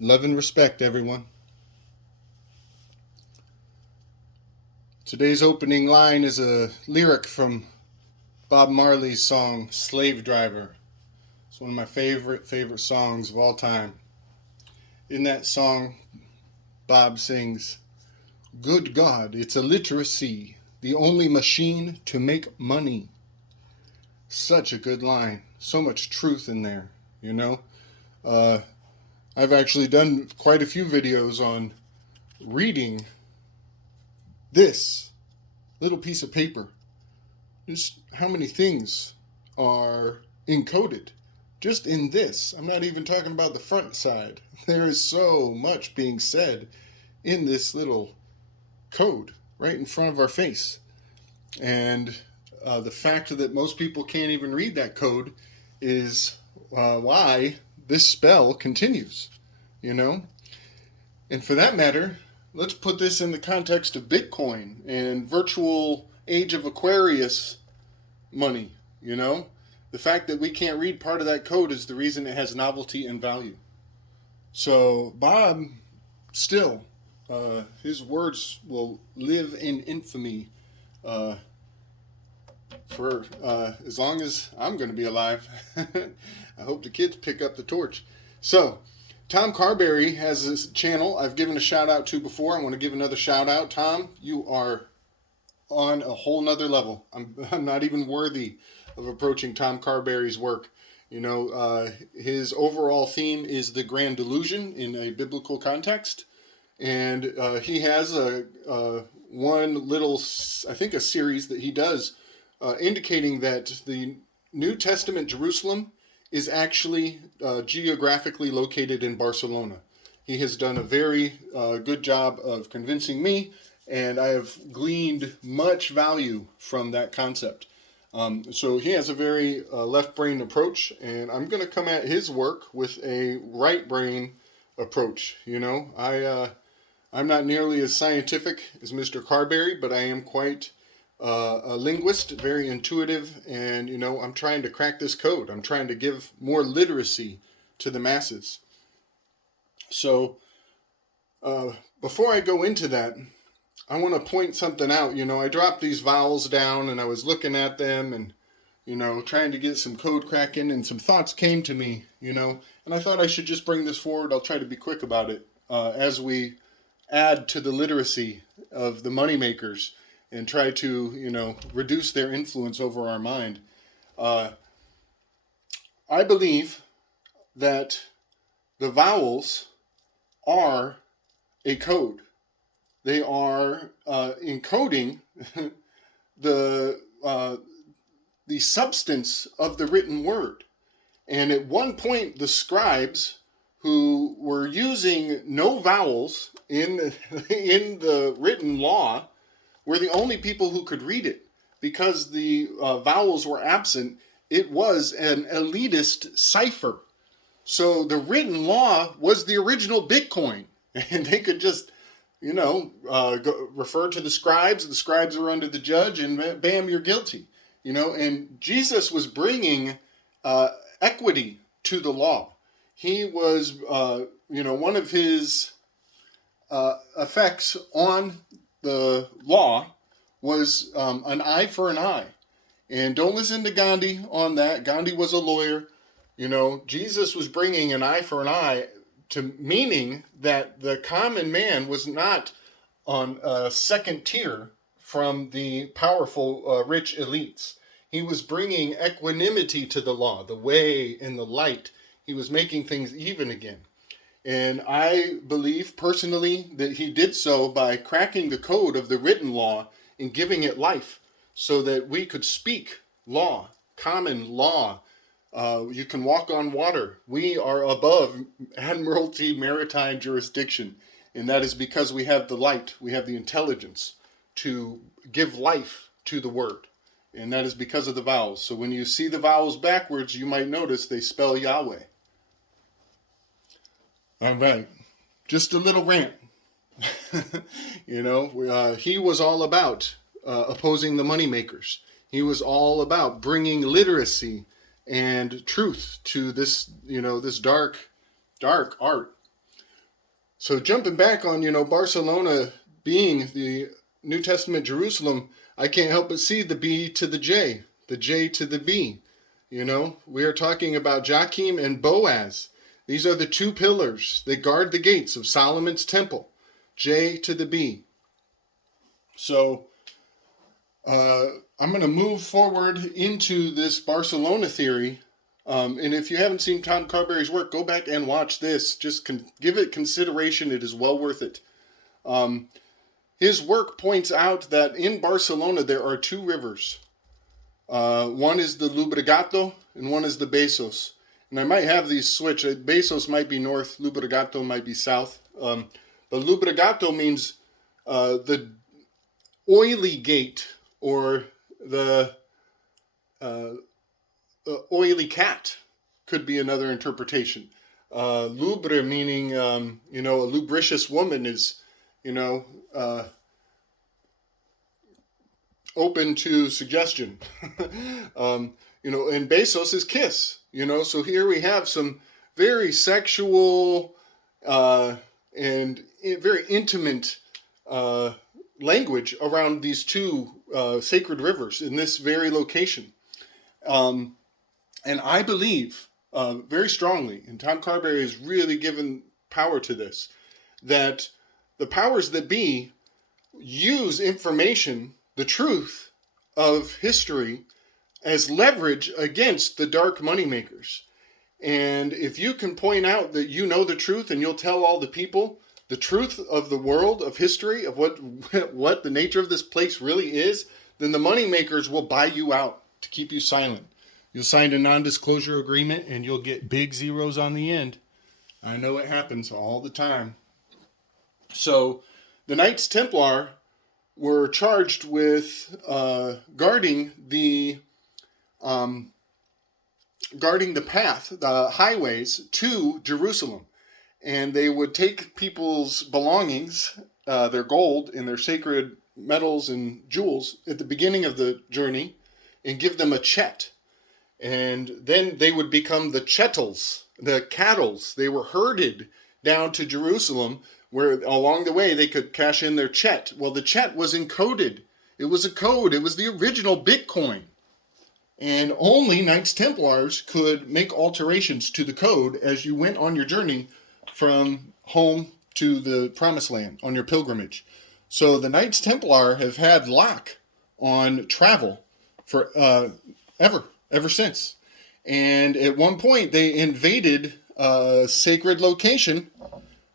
Love and respect, everyone. Today's opening line is a lyric from Bob Marley's song Slave Driver. It's one of my favorite songs of all time. In that song, Bob sings, "Good God, it's illiteracy, the only machine to make money." Such a good line. So much truth in there, you know? Uh, I've actually done quite a few videos on reading this little piece of paper. Just how many things are encoded just in this. I'm not even talking about the front side. There is so much being said in this little code right in front of our face. And the fact that most people can't even read that code is why this spell continues, you know? And for that matter, let's put this in the context of Bitcoin and virtual age of Aquarius money, you know? The fact that we can't read part of that code is the reason it has novelty and value. So Bob, still, his words will live in infamy for as long as I'm going to be alive. I hope the kids pick up the torch. So, Tom Carberry has this channel I've given a shout out to before. I want to give another shout out. Tom, you are on a whole nother level. I'm not even worthy of approaching Tom Carberry's work. You know, his overall theme is the grand delusion in a biblical context. And he has one little, I think, a series that he does indicating that the New Testament Jerusalem is actually geographically located in Barcelona. He has done a very good job of convincing me, and I have gleaned much value from that concept. So he has a very left brain approach, and I'm going to come at his work with a right brain approach. You know, I'm not nearly as scientific as Mr. Carberry, but I am quite a linguist, very intuitive, and you know, I'm trying to crack this code. I'm trying to give more literacy to the masses. So before I go into that, I want to point something out. You know, I dropped these vowels down and I was looking at them and, you know, trying to get some code cracking, and some thoughts came to me, you know, and I thought I should just bring this forward. I'll try to be quick about it as we add to the literacy of the moneymakers and try to, you know, reduce their influence over our mind. I believe that the vowels are a code. They are encoding the the substance of the written word. And at one point, the scribes who were using no vowels in in the written law were the only people who could read it, because the vowels were absent. It was an elitist cipher. So the written law was the original Bitcoin, and they could just, you know, refer to the scribes. The scribes are under the judge, and bam, you're guilty. You know, and Jesus was bringing equity to the law. He was, you know, one of his effects on the law was an eye for an eye. And don't listen to Gandhi on that. Gandhi was a lawyer. You know, Jesus was bringing an eye for an eye, to meaning that the common man was not on a second tier from the powerful, rich elites. He was bringing equanimity to the law, the way and the light. He was making things even again. And I believe personally that he did so by cracking the code of the written law and giving it life so that we could speak law, common law. You can walk on water. We are above admiralty maritime jurisdiction. And that is because we have the light, we have the intelligence to give life to the word. And that is because of the vowels. So when you see the vowels backwards, you might notice they spell Yahweh. All right. Just a little rant. You know, he was all about opposing the moneymakers. He was all about bringing literacy and truth to this, you know, this dark art. So jumping back on, Barcelona being the New Testament Jerusalem, I can't help but see the B to the J to the B. We are talking about Joachim and Boaz. These are the two pillars that guard the gates of Solomon's temple. J to the B. So I'm going to move forward into this Barcelona theory. And if you haven't seen Tom Carberry's work, go back and watch this. Just give it consideration. It is well worth it. His work points out that in Barcelona there are two rivers. One is the Llobregat and one is the Besós. And I might have these switch. Besós might be north, Llobregat might be south. But Llobregat means the oily gate, or the oily cat could be another interpretation. Lubre meaning, a lubricious woman is, open to suggestion. And Besós is kiss, so here we have some very sexual and very intimate language around these two sacred rivers in this very location. And I believe very strongly, and Tom Carberry has really given power to this, that the powers that be use information, the truth of history, as leverage against the dark moneymakers. And if you can point out that you know the truth and you'll tell all the people the truth of the world, of history, of what the nature of this place really is, then the moneymakers will buy you out to keep you silent. You'll sign a non-disclosure agreement and you'll get big zeros on the end. I know it happens all the time. So the Knights Templar were charged with guarding the path, the highways to Jerusalem. And they would take people's belongings, their gold and their sacred metals and jewels at the beginning of the journey and give them a chet. And then they would become the chetels, the cattles. They were herded down to Jerusalem, where along the way they could cash in their chet. Well, the chet was encoded. It was a code. It was the original Bitcoin. And only Knights Templars could make alterations to the code as you went on your journey from home to the Promised Land on your pilgrimage. So the Knights Templar have had lock on travel for ever since. And at one point they invaded a sacred location.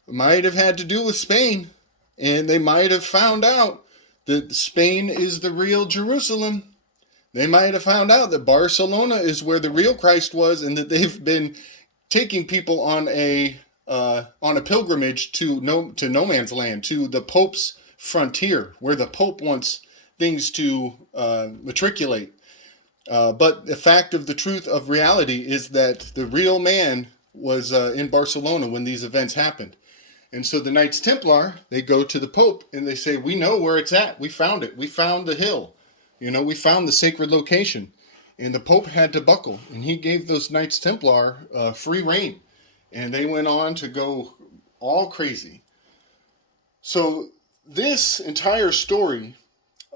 Might have had to do with Spain, and they might have found out that Spain is the real Jerusalem. They might have found out that Barcelona is where the real Christ was, and that they've been taking people on a pilgrimage to no man's land, to the Pope's frontier, where the Pope wants things to matriculate. But the fact of the truth of reality is that the real man was in Barcelona when these events happened. And so the Knights Templar, they go to the Pope and they say, we know where it's at. We found it. We found the hill. We found the sacred location. And the Pope had to buckle. And he gave those Knights Templar free rein. And they went on to go all crazy. So this entire story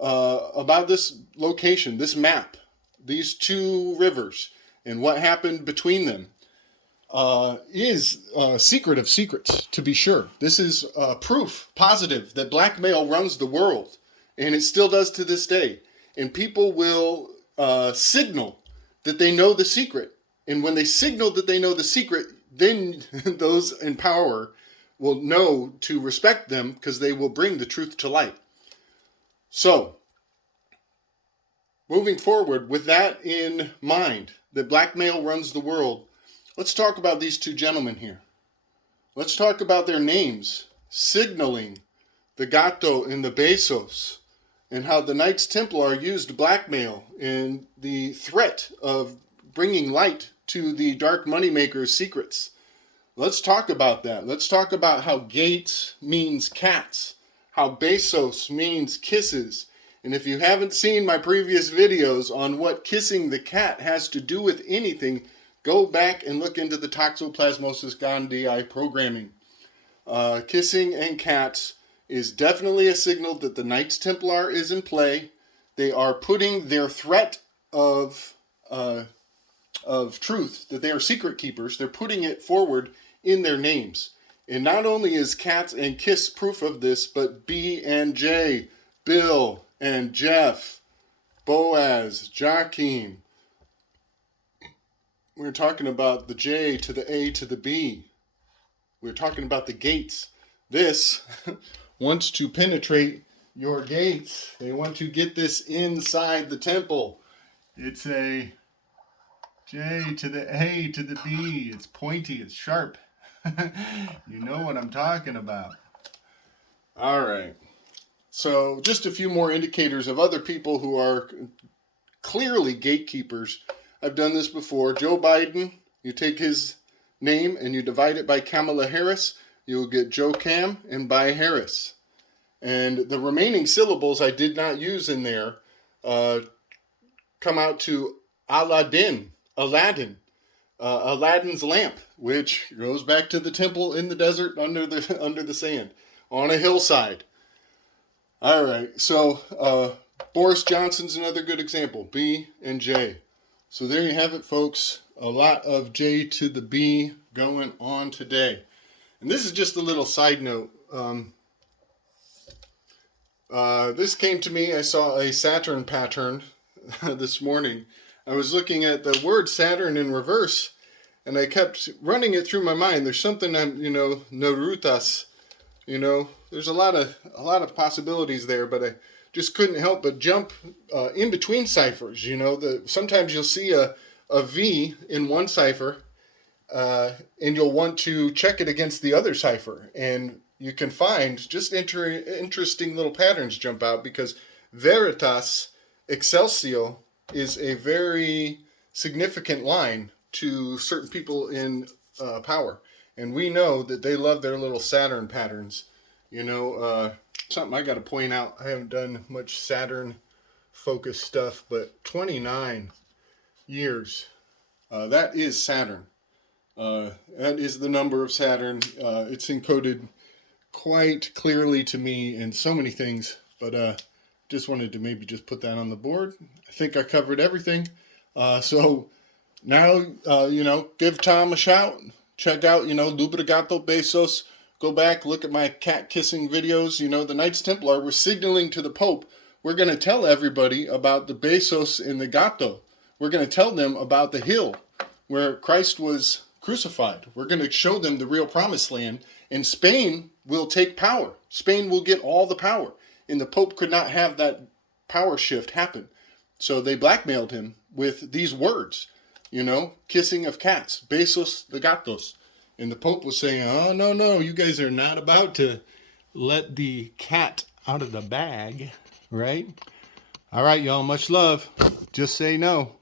about this location, this map, these two rivers, and what happened between them, is a secret of secrets, to be sure. This is proof positive that blackmail runs the world, and it still does to this day. And people will signal that they know the secret. And when they signal that they know the secret, then those in power will know to respect them, because they will bring the truth to light. So, moving forward with that in mind, that blackmail runs the world, let's talk about these two gentlemen here. Let's talk about their names, signaling the Gato and the Besós, and how the Knights Templar used blackmail and the threat of bringing light to the dark moneymakers' secrets. Let's talk about that. Let's talk about how Gates means cats, how Besós means kisses. And if you haven't seen my previous videos on what kissing the cat has to do with anything, go back and look into the Toxoplasmosis gondii programming. kissing and cats is definitely a signal that the Knights Templar is in play. They are putting their threat of truth, that they are secret keepers, they're putting it forward in their names. And not only is cats and kiss proof of this, but B and J, Bill and Jeff, Boaz, Joachim. We're talking about the J to the A to the B. We're talking about the gates. This wants to penetrate your gates. They want to get this inside the temple. It's a J to the A to the B. It's pointy, it's sharp. You know what I'm talking about. All right. So just a few more indicators of other people who are clearly gatekeepers. I've done this before. Joe Biden, you take his name and you divide it by Kamala Harris, you'll get Joe Cam and by Harris. And the remaining syllables I did not use in there come out to Aladdin, Aladdin's lamp, which goes back to the temple in the desert under the sand on a hillside. All right, so Boris Johnson's another good example, B and J. So there you have it, folks. A lot of J to the B going on today. And this is just a little side note. This came to me. I saw a Saturn pattern this morning. I was looking at the word Saturn in reverse, and I kept running it through my mind. There's something Narutas, there's a lot of possibilities there, but I just couldn't help but jump in between ciphers. Sometimes you'll see a V in one cipher, and you'll want to check it against the other cipher, and you can find just interesting little patterns jump out, because Veritas Excelsior is a very significant line to certain people in power, and we know that they love their little Saturn patterns. Something I got to point out, I haven't done much Saturn focused stuff, but 29 years, that is Saturn. That is the number of Saturn. It's encoded quite clearly to me in so many things, but just wanted to maybe just put that on the board. I think I covered everything. So now, give Tom a shout. Check out, Lubrigato Besos. Go back, look at my cat kissing videos. The Knights Templar were signaling to the Pope, we're going to tell everybody about the Besos in the Gato. We're going to tell them about the hill where Christ was crucified. We're going to show them the real promised land, and Spain will take power. Spain will get all the power, and the Pope could not have that power shift happen. So they blackmailed him with these words, kissing of cats, besos de gatos. And the Pope was saying, oh, no, you guys are not about to let the cat out of the bag, right? All right, y'all, much love. Just say no.